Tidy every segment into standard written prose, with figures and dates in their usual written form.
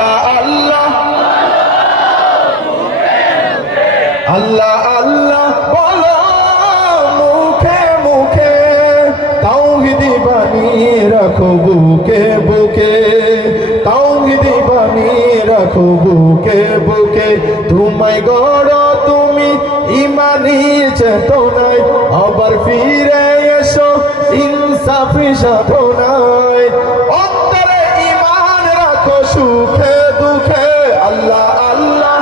আল্লাহ আল্লাহ আল্লাহ আল্লাহ বলো মুখে মুখে, তাওহীদি বানিয়ে রাখো বুকে বুকে, তাওহীদি বানিয়ে রাখো বুকে বুকে। তোমায় গড় তুমি ইমানি চেতনায়, আবার ফিরে এসো ইনসাফি সাধনায়। অন্তরে ইমান রাখো সুখে দুঃখে, আল্লাহ আল্লাহ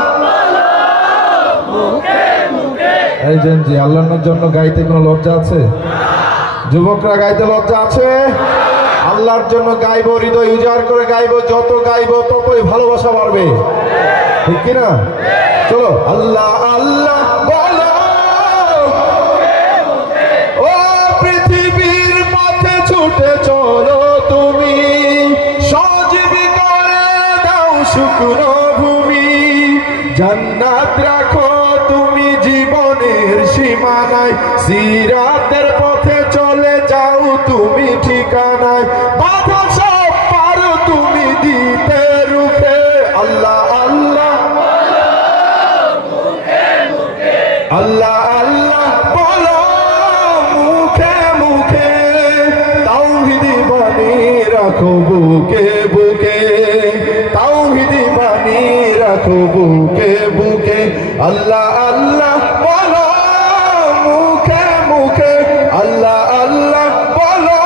এই জি আল্লাহর জন্য গাইতে কোনো লজ্জা আছে? যুবকরা গাইতে লজ্জা আছে? আল্লাহর জন্য গাইবো, হৃদয় উজাড় করে গাইবো, যত গাইবো ততই ভালোবাসা বাড়বে, ঠিক কিনা? চলো আল্লাহ আল্লাহ বলো, ও পৃথিবীর পথে ছুটে চলো তুমি, সজীবী করে দাও শুকনো ভূমি। জান্নাত রাখো তুমি জীবনের সীমানায়, সিরাতের পথে চলে যাও তুমি ঠিকানায়। বাধা সব পারো তুমি দিতে রুখে, আল্লাহ আল্লাহ আল্লাহ আল্লাহ বলো মুখে মুখে, তাওহীদি বানিয়ে রাখো বুকে বুকে, তাওহীদি বানিয়ে রাখো বুকে বুকে। আল্লাহ আল্লাহ বলো মুখে মুখে, আল্লাহ আল্লাহ বলো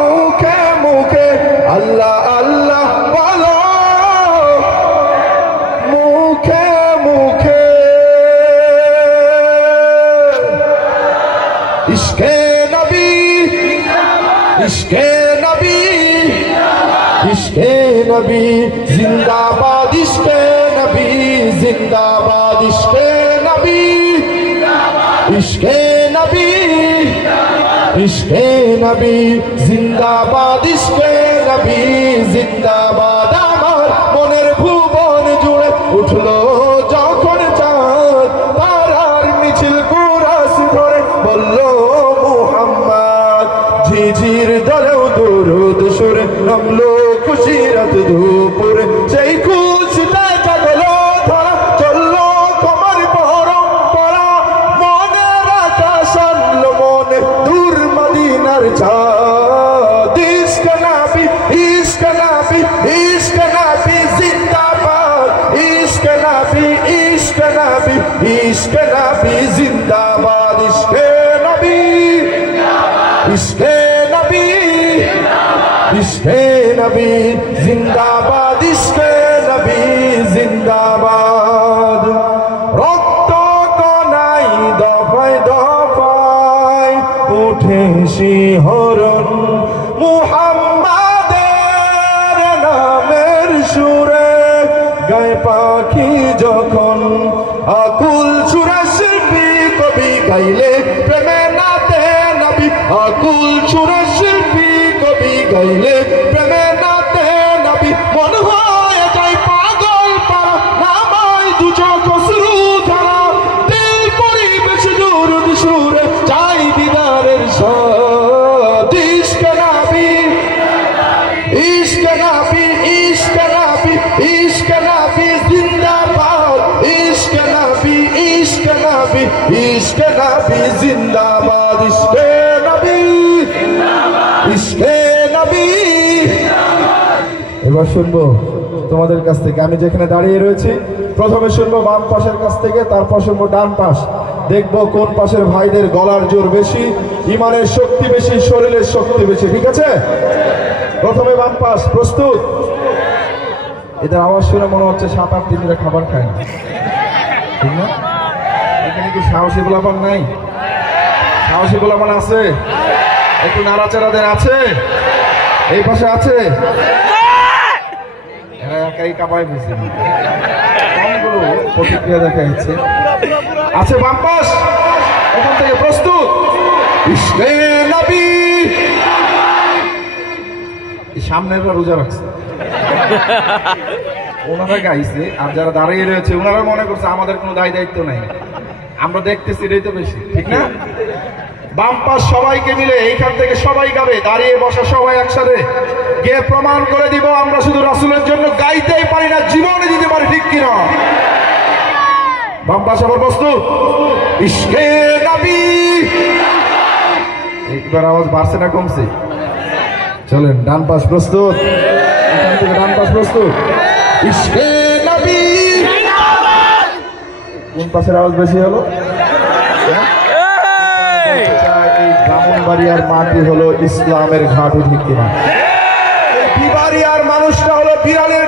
মুখে মুখে, আল্লাহ আল্লাহ বলো মুখে মুখে। ইশকে নবী ইশকে নবী ইশকে নবী জিন্দাবাদ, ইশকে নবী জিন্দাবাদ, ইশকে নবী ইশকে নবী ইশকে নবী জিন্দাবাদ, ইশকে নবী জিন্দাবাদ। আমার মনের ভুবন জুড়ে উঠলো যখন চাঁদ, তারার মিছিল কুরাস ধরে বলল মুহাম্মদ। ঝিঝির দলেও দুরুদ সুরে নামলো খুশিরাত দুপুরে, সেই খুশিতে জাগলো ধরা চললো কমর পরম্পরা। মনের আকাশ আনলো মনে দূর মদিনার চাঁদ। ইশকে নবী ইশকে নবী ইশকে নবী জিন্দাবাদ, ইশকে নবী ইশকে নবী ইশকে নবী জিন্দাবাদ, ইশকে নবী ইশকে নবী ইশকে নবী জিন্দাবাদ, ইশকে নবী জিন্দাবাদ। রক্ত কণাই দফায় দফায় উঠে শিহরণ, মুহাম্মাদের নামের সুরে গায়ে পাখি যখন। আকুল সুরে শিল্পী কবি গাইলে প্রেমে নাতে নবী, আকুল সুরে শিল্পী কবি গাইলে প্রেমে নাতে নবী। মন হয়ে যায় পাগল পারা, নামায় দু চোখ অশ্রু ধারা। দিল পরিবেশ দুরুদ সুরে চাই দিদারের স্বাদ। ইশকে নবী ইশকে নবী ইশকে নবী ইশকে নবী জিন্দাবাদ, ইশকে নবী ইশকে নবী ইশকে নবী জিন্দাবাদ, ইশকে নবী ইশকে নবী। এবার শুনবো তোমাদের কাছ থেকে, আমি যেখানে দাঁড়িয়ে রয়েছি প্রথমে শুনবো বাম পাশের কাছ থেকে, তারপর শুনবো ডান পাশ। দেখবো কোন পাশের ভাইদের গলার জোর বেশি, ইমানের শক্তি বেশি, শরীরের শক্তি বেশি, ঠিক আছে? প্রথমে বাম পাশ, প্রস্তুত? এদের আওয়াজ শুনে মনে হচ্ছে 7-8 দিন ধরে খাবার খায় না, ঠিক না? এখানে কি সাহসী গোলাপান নাই? সাহসী গোলাপান আছে? একটু নাড়াচাড়াদের আছে? এই পাশে আছে? এরা একাই কাবাই বুঝি কমগুলো প্রতিক্রিয়া দেখা যাচ্ছে। আছে বাম পাশ, ওখান থেকে প্রস্তুত? ইশকে নবী। সামনেররা রোজা রাখছে, ওনারা গাইছে, আর যারা দাঁড়িয়ে রয়েছে ওনারা মনে করছে আমাদের কোনো দায় দায়িত্ব নাই, আমরা দেখতেছি এটাই তো বেশি, ঠিক না? বাম পাশ সবাইকে মিলে এইখান থেকে সবাই গাবে, দাঁড়িয়ে বসা সবাই একসাথে গিয়ে প্রমাণ করে দিব আমরা শুধু রাসূলের জন্য গাইতেই পারি না, জীবনে দিতে পারি, ঠিক কিনা? বাম পাশে আবার প্রস্তুত, ইশকে নবী। একবার আওয়াজ বাড়ছে না কমছে? চলেন, ডান পাশ প্রস্তুত, এখান থেকে ডান পাশ প্রস্তুত, ইশকে নবী। কোন পাশের আওয়াজ বেশি হলো? এই ব্রাহ্মণবাড়িয়ার মাটি হলো ইসলামের ঘাঁটি, ঠিক কিনা? বিবাড়িয়ার মানুষটা হলো বিড়ালের